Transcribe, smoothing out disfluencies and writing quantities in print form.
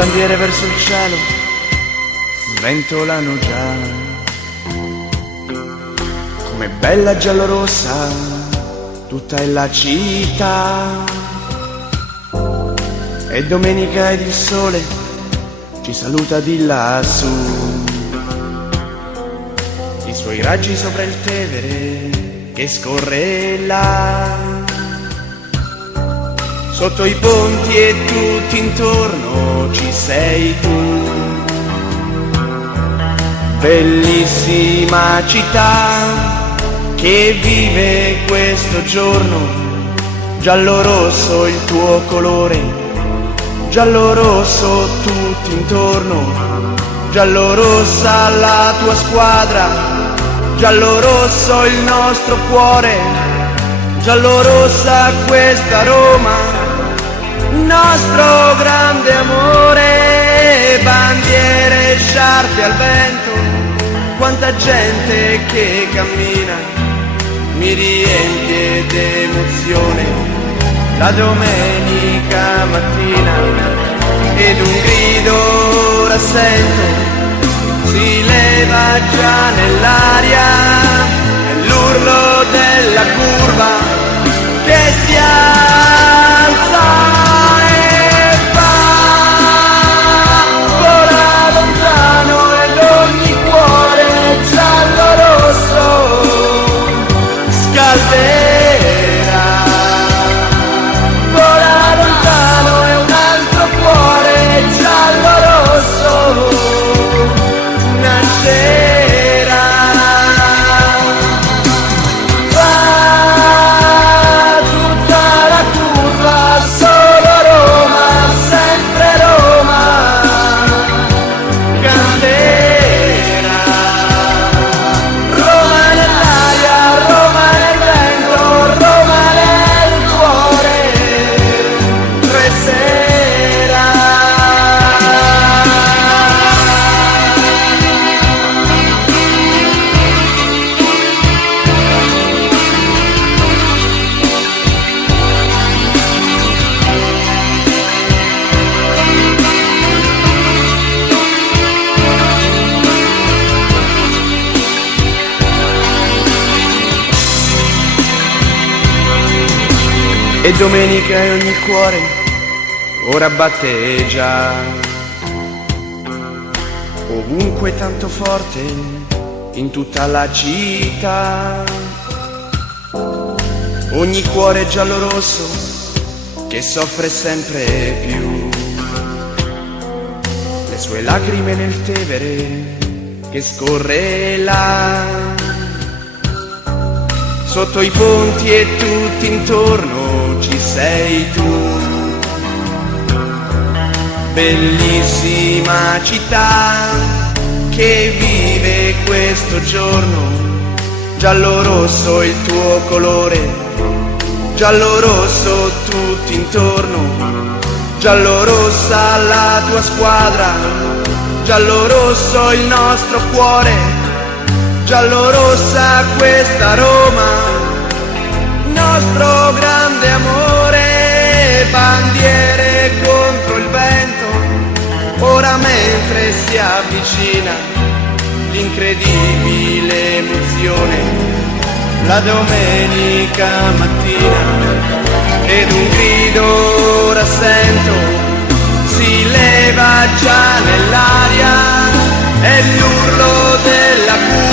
bandiere verso il cielo sventolano già, come bella giallorossa tutta è la città. E domenica ed il sole ci saluta di lassù, i suoi raggi sopra il Tevere che scorre là. Sotto i ponti e tutti intorno ci sei tu, bellissima città che vive questo giorno, giallo-rosso il tuo colore, giallo-rosso tutti intorno, giallo-rossa la tua squadra, giallo-rosso il nostro cuore, giallo-rossa questa Roma, nostro grande amore. Bandiere, sciarpe al vento, quanta gente che cammina, mi riempie d'emozione la domenica mattina. Ed un grido rassento si leva già nell'aria, è l'urlo della curva che si alza e va, vola lontano ed ogni cuore giallo-rosso scalderà. Vola lontano e un altro cuore giallo-rosso nascerà. Va tutta la curva, solo Roma, sempre Roma canterà. Roma nell'aria, Roma nel vento, Roma nel cuore resterà. E domenica e ogni cuore ora batte già, ovunque tanto forte in tutta la città. Ogni cuore giallo-rosso che soffre sempre più, le sue lacrime nel Tevere che scorre là. Sotto i ponti e tutti intorno ci sei tu, bellissima città che vive questo giorno, giallo-rosso il tuo colore, giallo-rosso tutti intorno, giallo-rossa la tua squadra, giallo-rosso il nostro cuore, giallo-rossa questa Roma, nostro grande amore. Bandiere contro il vento, ora mentre si avvicina l'incredibile emozione, la domenica mattina. Ed un grido rassento si leva già nell'aria, è l'urlo della curva